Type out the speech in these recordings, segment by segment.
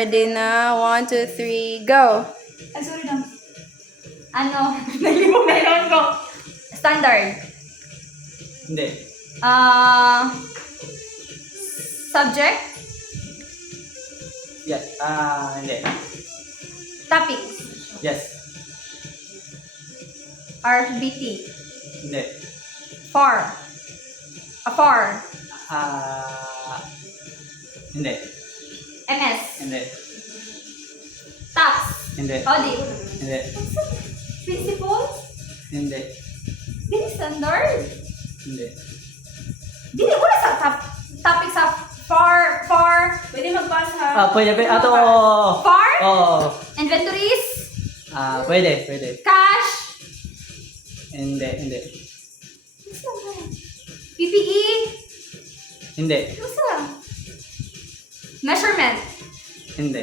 ready na. 1, 2, 3, go! Ay, sorry lang. Ano? Nalimog na yun ko. Standard. Hindi. Subject. Yes. Hindi. Topics. Yes. RBT. Hindi. Far. Afar. Hindi. MS. Hindi. Tax. Hindi. Audit. Hindi. Principles. Hindi. Dili standard. Hindi. Dili, wala sa topic sa far. Pwede magbasa. Pwede. Ato. Far. Oo. Inventories. Pwede. Cash. Hindi. PPE. Hindi. Basta. Measurement. Hindi.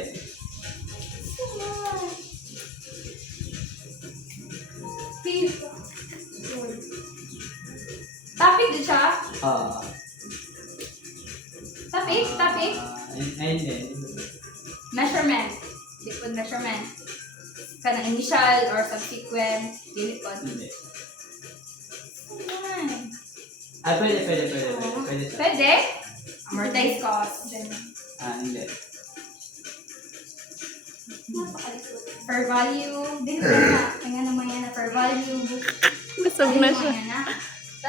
Topic din siya. Topic. Hindi. Measurement. Likod measurement. Kanang initial or subsequent. Dili po. Hindi. Pwede. Pwede. Pwede. Amortized cost. Hindi. Per value. Dili na. Kaya naman yan na per value. Busog na siya.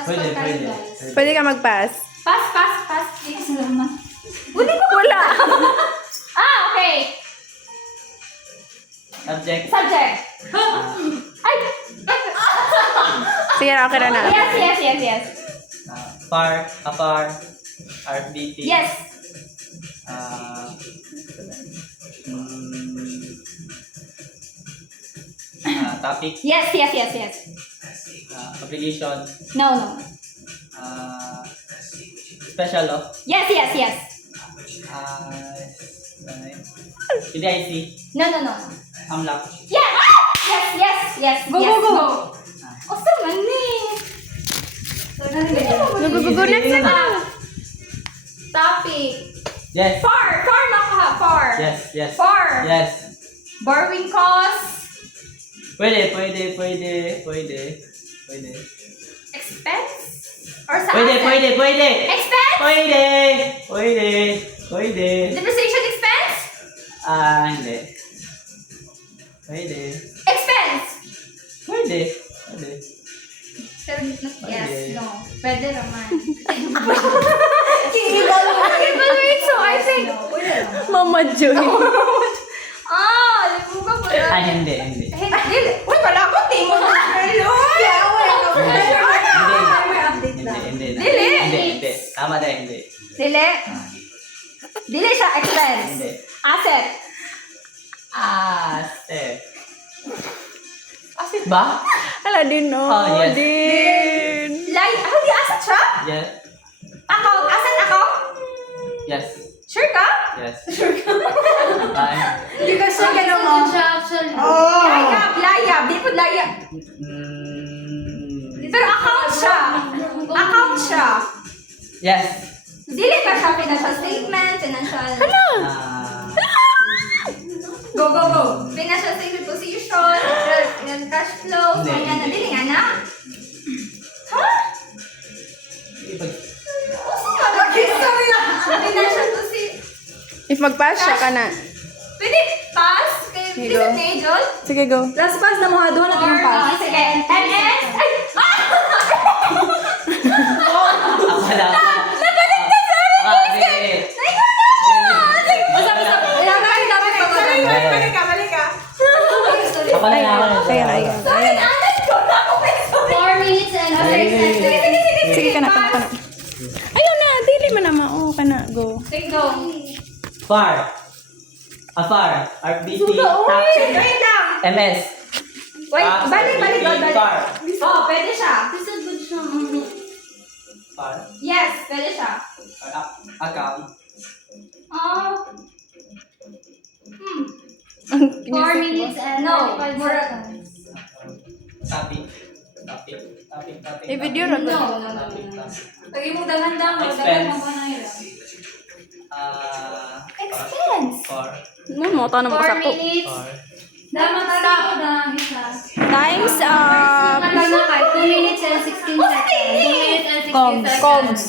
Pwede. Pwede ka mag-pass. Pass. Please. Salamat. Wala! Okay. Subject. Ay! Sige na, okay na. Yes. Far. Afar. RBT. Yes. Topic. Yes. Obligation. No. Special law. Yes. PDIC. No. AMLAC. Yeah! Yes. Go. O, saan ni? Go. Next na. Topic. Yes. Far makaha. Far. Yes. Far. Yes. Borrowing cost. Pwede. Expense? Or sa Pwede. Expense? Pwede. Depreciation expense? Hindi. Pwede. Expense? Pwede. Pero, yes, Pwede. no. Pwede naman. Evaluate, so I think. Mama Joy. Libo ka pala. Hindi. Hindi. Uy, wala ko. Timo na. Hello? Hindi. Tama na, hindi. Dili siya expense. Hindi. Asset. Asset ba? Ala din, no? Yes. Din. Di asset siya? Yes. Account. Asset account? Yes. Sure ka? Yes. Hindi ka sure ka naman. Layab. Di po layab. Pero account siya. Yes. Dili ba siya financial statement, financial... Go. Financial statement position, cash flow, Hindi. kanya na. Dili nga na. Ha? Sorry na. Financial position. If mag-pass siya ka na. Pwede pass? Kaya Sige, pwede go. major? Sige, go. Last pass na mga doon at yung pass. Sige. NS? Ay! Balik ka. Ayan. Sorry, anas ko na ako. 4 minutes and Sige ka na. Ayaw na, dili man naman. Oo, ka na. Go. Sige, go. Afar. RBT. Wait lang. MS. Wait, balik. Far. Pwede siya. Far. Yes, pwede siya. Account. 4 minutes and no, more. Topic. I-video ra ko. Lagi mong dagan-dagan. Expense. Expense. Far. Mo tanong ko 4 sa ko. minutes. Far. Dapat stop na isa. Times up. Ano na 2 minutes and 16 seconds. 2 minutes and 16 seconds. Coms.